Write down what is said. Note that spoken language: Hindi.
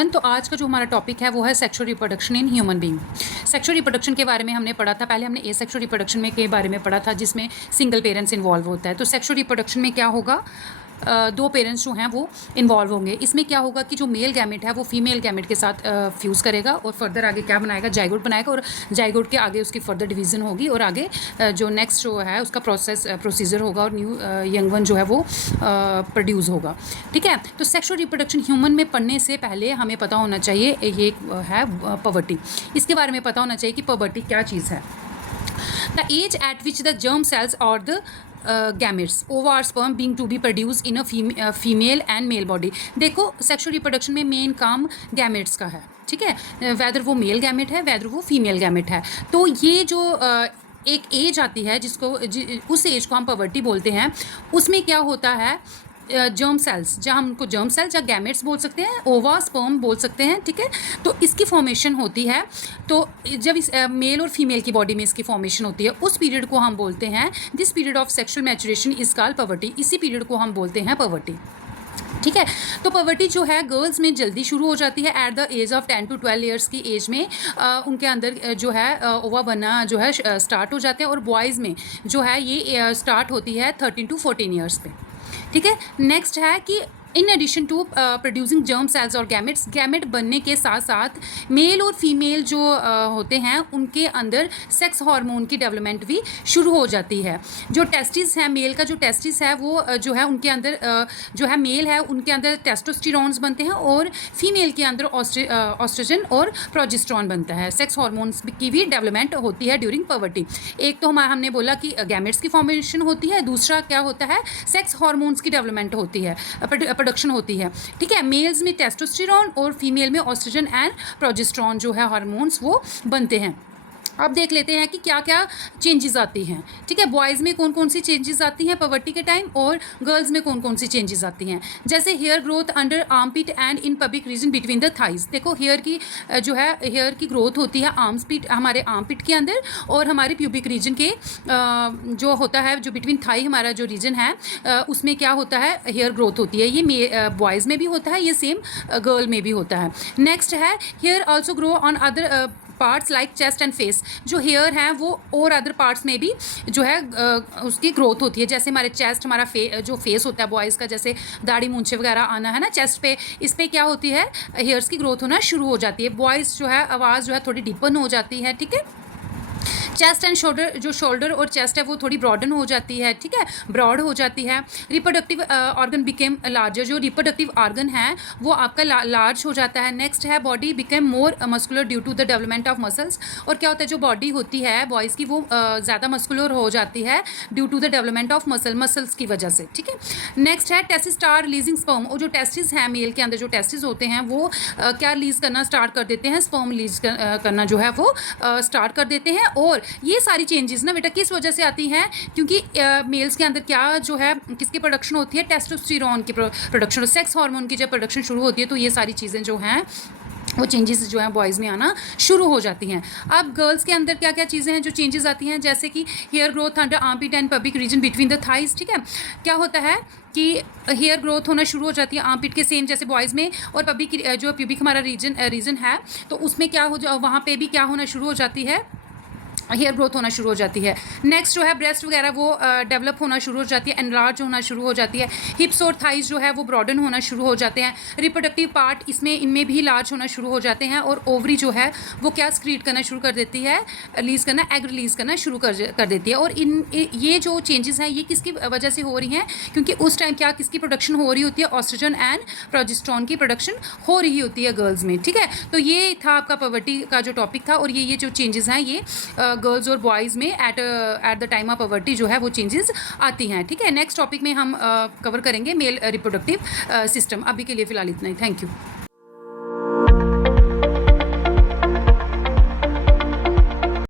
एवरीवन। तो आज का जो हमारा टॉपिक है वो है sexual reproduction in human being. Sexual reproduction के बारे में हमने पढ़ा था, पहले हमने एसेक्सुअल रिप्रोडक्शन में के बारे में पढ़ा था जिसमें सिंगल पेरेंट्स इन्वॉल्व होता है। तो सेक्सुअल रिप्रोडक्शन में क्या होगा, दो पेरेंट्स जो हैं वो इन्वॉल्व होंगे। इसमें क्या होगा कि जो मेल गैमेट है वो फीमेल गैमेट के साथ फ्यूज़ करेगा और फर्दर आगे क्या बनाएगा, जाइगोट बनाएगा, और जाइगोट के आगे उसकी फर्दर डिवीज़न होगी और आगे जो नेक्स्ट जो है उसका प्रोसीजर होगा और न्यू यंग वन जो है वो प्रोड्यूस होगा। ठीक है, तो सेक्सुअल रिप्रोडक्शन ह्यूमन में पढ़ने से पहले हमें पता होना चाहिए, ये है पवर्टी। इसके बारे में पता होना चाहिए कि पवर्टी क्या चीज़ है। The age at which the germ cells और the gametes ova or sperm being to be produced in a female and male body। देखो सेक्सुअल रिप्रोडक्शन में मेन काम गैमेट्स का है। ठीक है, वैदर वो मेल गैमेट है वैदर वो फीमेल गैमेट है। तो ये जो एक एज आती है जिसको उस एज को हम पवर्टी बोलते हैं, उसमें क्या होता है, जर्म सेल्स, जहाँ हम उनको जर्म सेल्स या गैमेट्स बोल सकते हैं, ओवा स्पर्म बोल सकते हैं। ठीक है, तो इसकी फॉर्मेशन होती है। तो जब इस मेल और फीमेल की बॉडी में इसकी फॉर्मेशन होती है, उस पीरियड को हम बोलते हैं, this period of sexual maturation is called poverty. इसी पीरियड को हम बोलते हैं पवर्टी। ठीक है, तो पवर्टी जो है गर्ल्स में जल्दी शुरू हो जाती है at the age of 10 to 12 years की एज में। उनके अंदर जो है ओवा बनना जो है स्टार्ट हो जाते हैं, और बॉयज़ में जो है ये स्टार्ट होती है 13 to 14 ईयर्स पे। ठीक है, नेक्स्ट है कि in addition to producing germ cells और गैमेट्स, गैमेट बनने के साथ साथ मेल और फीमेल जो होते हैं उनके अंदर सेक्स हार्मोन की डेवलपमेंट भी शुरू हो जाती है। जो टेस्टिस है, मेल का जो टेस्टिस है वो जो है उनके अंदर जो है मेल है उनके अंदर टेस्टोस्टेरोन्स बनते हैं, और फीमेल के अंदर ऑस्ट्रोजन और प्रोजेस्टेरॉन बनता है। सेक्स हार्मोन्स की भी डेवलपमेंट होती है ड्यूरिंग पवर्टी। एक तो हमने बोला कि गैमेट्स की फॉर्मेशन होती है, दूसरा क्या होता है, सेक्स हार्मोन्स की डेवलपमेंट होती है, प्रोडक्शन होती है। ठीक है, मेल्स में टेस्टोस्टेरोन और फीमेल में ऑस्ट्रोजन एंड प्रोजेस्टेरॉन जो है हार्मोन्स वो बनते हैं। अब देख लेते हैं कि क्या क्या चेंजेस आती हैं। ठीक है, बॉयज़ में कौन कौन सी चेंजेस आती हैं पवर्टी के टाइम, और गर्ल्स में कौन कौन सी चेंजेस आती हैं। जैसे hair growth under armpit and in public region between the thighs. देखो हेयर की जो है हेयर की ग्रोथ होती है आर्मपिट, हमारे आर्मपिट के अंदर, और हमारे प्यूबिक रीजन के जो होता है जो बिटवीन थाई हमारा जो रीजन है उसमें क्या होता है, हेयर ग्रोथ होती है। ये बॉयज़ में भी होता है, ये सेम गर्ल में भी होता है। नेक्स्ट है hair also grow on other parts like chest and face. जो हेयर हैं वो और अदर पार्ट्स में भी जो है उसकी ग्रोथ होती है। जैसे हमारे चेस्ट, हमारा जो फेस होता है बॉयज़ का, जैसे दाढ़ी मूंछे वगैरह आना है ना चेस्ट पे, इस पर क्या होती है, हेयर्स की ग्रोथ होना शुरू हो जाती है। बॉयज़ जो है आवाज़ जो है थोड़ी डीपन हो जाती है। ठीक है, चेस्ट एंड शोल्डर, जो शोल्डर और चेस्ट है वो थोड़ी ब्रॉडन हो जाती है। ठीक है, ब्रॉड हो जाती है। रिप्रोडक्टिव ऑर्गन बिकेम लार्जर, जो रिप्रोडक्टिव ऑर्गन है वो आपका लार्ज हो जाता है। नेक्स्ट है body became more muscular due to the development of muscles. और क्या होता है, जो बॉडी होती है बॉयज़ की वो ज़्यादा मस्कुलर हो जाती है due to the development of muscles की वजह से। ठीक है, नेक्स्ट है टेस्टिस स्टार्ट रिलीजिंग स्पर्म। और जो टेस्टिस हैं मेल के अंदर, जो टेस्टिस होते हैं वो क्या रिलीज़ करना स्टार्ट कर देते हैं, स्पर्म रिलीज करना जो है वो स्टार्ट कर देते हैं। और ये सारी चेंजेस ना बेटा किस वजह से आती हैं, क्योंकि मेल्स के अंदर क्या जो है किसकी प्रोडक्शन होती है, टेस्टोस्टेरोन की प्रोडक्शन, सेक्स हार्मोन की जब प्रोडक्शन शुरू होती है तो ये सारी चीज़ें जो हैं वो चेंजेस जो हैं बॉयज़ में आना शुरू हो जाती हैं। अब गर्ल्स के अंदर क्या क्या चीज़ें हैं जो चेंजेस आती हैं, जैसे कि hair growth under armpit and public region between the thighs. ठीक है, क्या होता है कि हेयर ग्रोथ होना शुरू हो जाती है आर्मपिट के सेम जैसे बॉयज़ में, और पब्लिक जो प्यूबिक हमारा रीजन है तो उसमें क्या हो वहाँ पे भी क्या होना शुरू हो जाती है, हेयर ग्रोथ होना शुरू हो जाती है। नेक्स्ट जो है ब्रेस्ट वगैरह वो डेवलप होना शुरू हो जाती है, एनलार्ज होना शुरू हो जाती है। हिप्स और थाइज जो है वो ब्रॉडन होना शुरू हो जाते हैं। रिप्रोडक्टिव पार्ट इनमें भी लार्ज होना शुरू हो जाते हैं। और ओवरी जो है वो क्या स्क्रीट करना शुरू कर देती है, रिलीज़ करना, एग रिलीज़ करना शुरू कर देती है। और ये जो चेंजेस हैं ये किसकी वजह से हो रही हैं, क्योंकि उस टाइम क्या किसकी प्रोडक्शन हो रही होती है, ऑस्ट्रोजन एंड प्रोजेस्टेरॉन की प्रोडक्शन हो रही होती है गर्ल्स में। ठीक है, तो ये था आपका पवर्टी का जो टॉपिक था, और ये जो चेंजेस हैं ये गर्ल्स और बॉयज़ में at the time of poverty जो है वो चेंजेस आती हैं। ठीक है, नेक्स्ट टॉपिक में हम कवर करेंगे मेल रिप्रोडक्टिव सिस्टम। अभी के लिए फ़िलहाल इतना ही। Thank you.